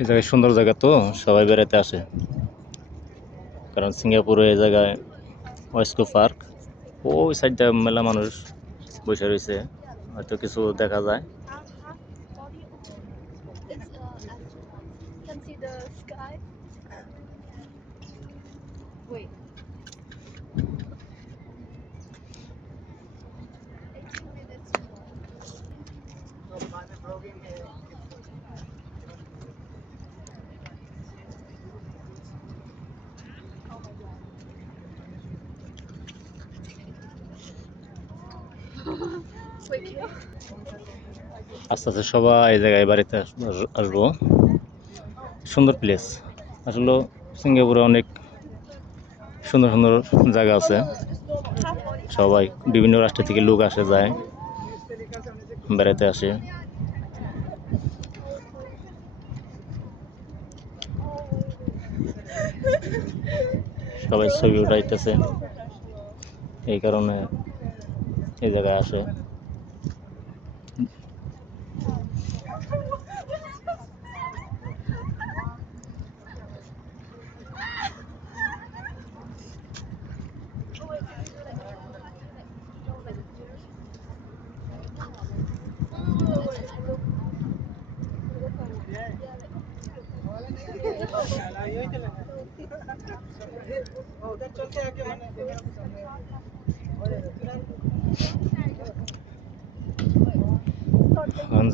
এই জায়গায় সুন্দর জায়গা তো সবাই বেড়াতে আসে, কারণ সিঙ্গাপুরে এই জায়গায় ওয়েস্কো পার্ক, ওই সাইডটা মেলা মানুষ বসে রয়েছে, হয়তো কিছু দেখা যায়। আস্তে আস্তে সবাই এই জায়গায় বাড়িতে আসবো। সুন্দর প্লেস আসলে, সিঙ্গাপুরে অনেক সুন্দর সুন্দর জায়গা আছে, সবাই বিভিন্ন রাষ্ট্র থেকে লোক আসে যায়, বেড়াতে আসে। সবাই ছবি উঠাইতেছে, এই কারণে এই জায়গায় আসে।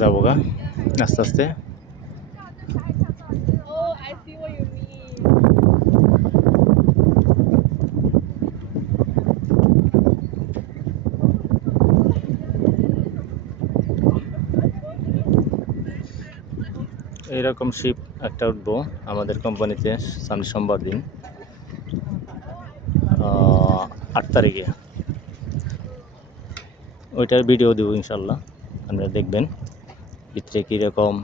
যাবো গা আস্তে আস্তে। এইরকম শিপ একটা উঠবো আমাদের কোম্পানিতে সামনে সোমবার দিন, 8 তারিখে। ওইটার ভিডিও দেবো ইনশাল্লাহ, আপনারা দেখবেন ভিতরে কীরকম।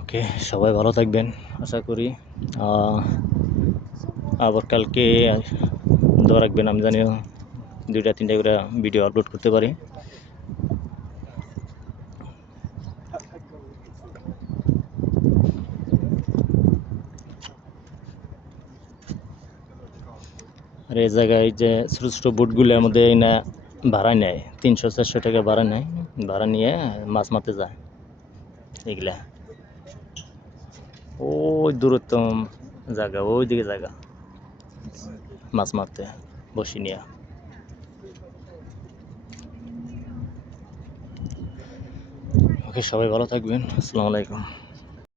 ওকে, সবাই ভালো থাকবেন আশা করি। আবার কালকে দোয়া রাখবেন, আমি জানিও 2-3টা করে ভিডিও আপলোড করতে পারি। আর এই জায়গায় যে ছোটো ছোটো বোটগুলোর মধ্যে না ভাড়া নেয়, 300-400 টাকা ভাড়া নেয়, ভাড়া নিয়ে মাছ মারতে যায় এগুলা। ওই দূরত্তম জায়গা, ওই দিকে জায়গা মাছ মারতে বসি নিয়ে। ওকে, সবাই ভালো থাকবেন, আসসালামু আলাইকুম।